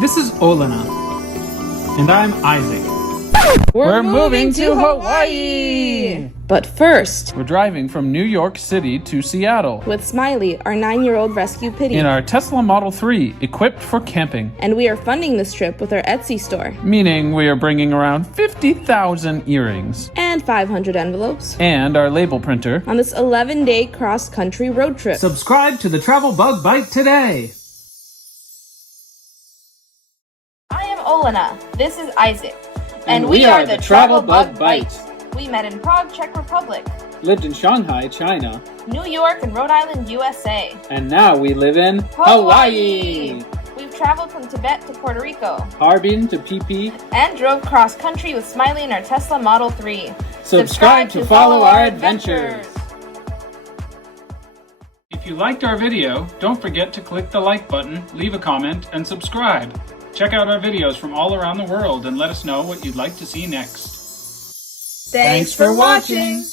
This is Olena. And I'm Isaac. We're moving to Hawaii! But first, we're driving from New York City to Seattle with Smiley, our 9-year-old rescue pitty, in our Tesla Model 3, equipped for camping. And we are funding this trip with our Etsy store. Meaning we are bringing around 50,000 earrings. And 500 envelopes. And our label printer. On this 11-day cross-country road trip. Subscribe to the Travel Bug Bite today! I am Olena. This is Isaac. And we are the Travel Bug Bite. We met in Prague, Czech Republic. Lived in Shanghai, China. New York and Rhode Island, USA. And now we live in Hawaii. We've traveled from Tibet to Puerto Rico. Harbin to PP. And drove cross-country with Smiley in our Tesla Model 3. Subscribe to follow our adventures. If you liked our video, don't forget to click the like button, leave a comment, and subscribe. Check out our videos from all around the world and let us know what you'd like to see next. Thanks for watching!